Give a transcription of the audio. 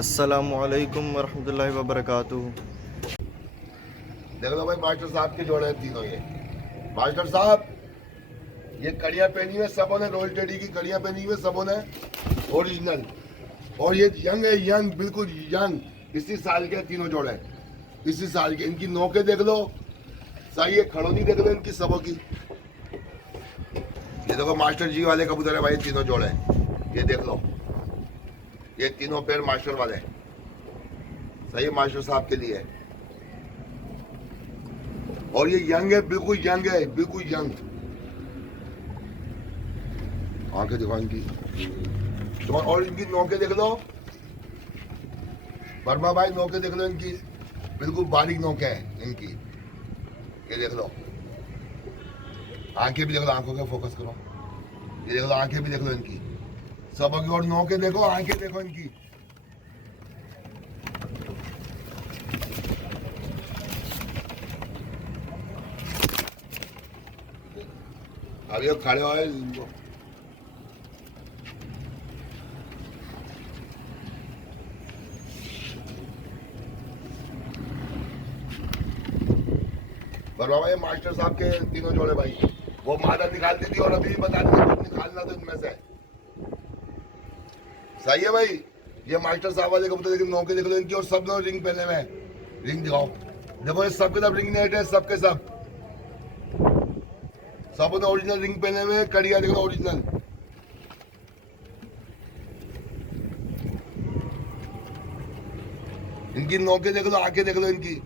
अस्सलामुअलैकुम वरहमतुल्लाहि वबरकातुहू। देख लो भाई, मास्टर साहब के जोड़े हैं तीनों ये। मास्टर साहब, ये कड़ियां पहनी हुई सबों ने, रॉयल टेडी की कड़ियां पहनी हुई सबों ने, ओरिजिनल। और ये यंग है, यंग, बिल्कुल यंग। इसी साल के तीनों जोड़े, इसी साल के। इनकी नोके देख लो, सही है। खड़ोनी देख लो इनकी सबों की। ये देखो मास्टर जी वाले कबूतर है भाई, तीनों जोड़े। ये देख लो, ये तीनों पैर मास्टर वाले, सही है, मास्टर साहब के लिए। और ये यंग है, बिल्कुल यंग है, बिल्कुल यंग। आंखें दिखाओ इनकी तो, और इनकी नोके देख लो वर्मा भाई, नोके देख लो इनकी, बिल्कुल बारीक नोके हैं इनकी। ये देख लो, आंखें भी देख लो, आंखों के फोकस करो। ये देख लो, आंखें भी देख लो इनकी सबों की। और नोके देखो, आंखें देखो इनकी। अब ये खड़े हुए बनवा भाई, मास्टर साहब के तीनों जोड़े भाई। वो मादा निकालती थी और अभी बता रही थी कुछ निकालना तो इनमें से। सही है भाई। ये मास्टर साहब वाले कबूतर लेकिन नौके देख लो इनकी। और सब लोग रिंग पहने में, रिंग दिखाओ। देखो ये सबके सब रिंग नेट है, सबके सब। सब ने ओरिजिनल रिंग पहने में, कड़िया देख लो ओरिजिनल। इनकी नौके देख लो, आंखें देख लो इनकी।